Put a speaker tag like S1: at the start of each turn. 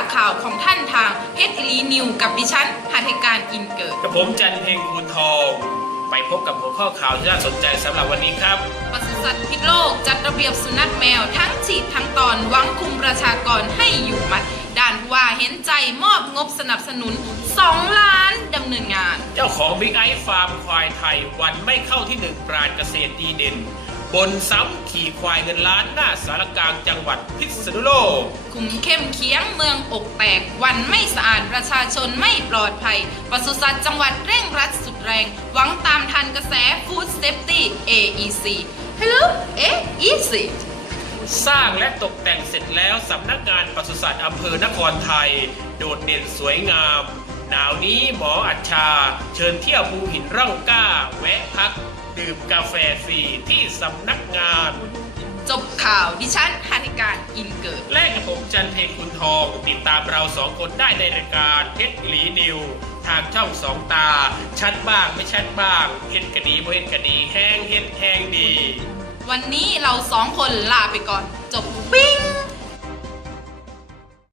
S1: ากข่าวของท่านทางเพชรลีนิวกับดิฉันหัตถการอินเกิด
S2: กับผมจันเพ็งคูณทอง ไปพบกับหัวข้อข่าวที่น่าสนใจสำหรับวันนี้ครับ
S1: ปศุสัตว์พิษโลกจัดระเบียบสุนัขแมวทั้งฉีดทั้งตอนหวังคุมประชากรให้อยู่หมัดด่านผู้ว่าเห็นใจมอบงบสนับสนุน 2 ล้านดำเนินงาน
S2: เจ้าของบิ๊กไอฟาร์มควายไทยวันไม่เข้าที่หนึ่งปราณเกษตรดีเด่น บนซ้ำขี่ควายเงินล้านหน้าสารกลางจังหวัดพิษณุโลก
S1: คุมเข้มเคียงเมืองอกแตก วันไม่สะอาดประชาชนไม่ปลอดภัยปศุสัตว์จังหวัดเร่งรัดสุดแรง หวังตามทันกระแส Food Safety AEC Hello AEC
S2: สร้างและตกแต่งเสร็จแล้วสำนักงานปศุสัตว์อำเภอนครไทย โดดเด่นสวยงาม หนาวนี้หมออัจฉาเชิญเที่ยวภูหินร่องกล้า แวะพัก ดื่มกาแฟฟรีที่สำนักงาน
S1: จบข่าวดิฉันหัตถการอินเกิด
S2: และกับผมจันเพลคุณทอง ติดตามเราสองคนได้ในรายการเพชรหลีนิว ทางช่องสองตา ชัดบ้างไม่ชัดบ้างเห็นกะดีบ่เห็นกะดีแห้งเห็นแห้งดี
S1: วันนี้เราสองคนลาไปก่อน จบปิ้ง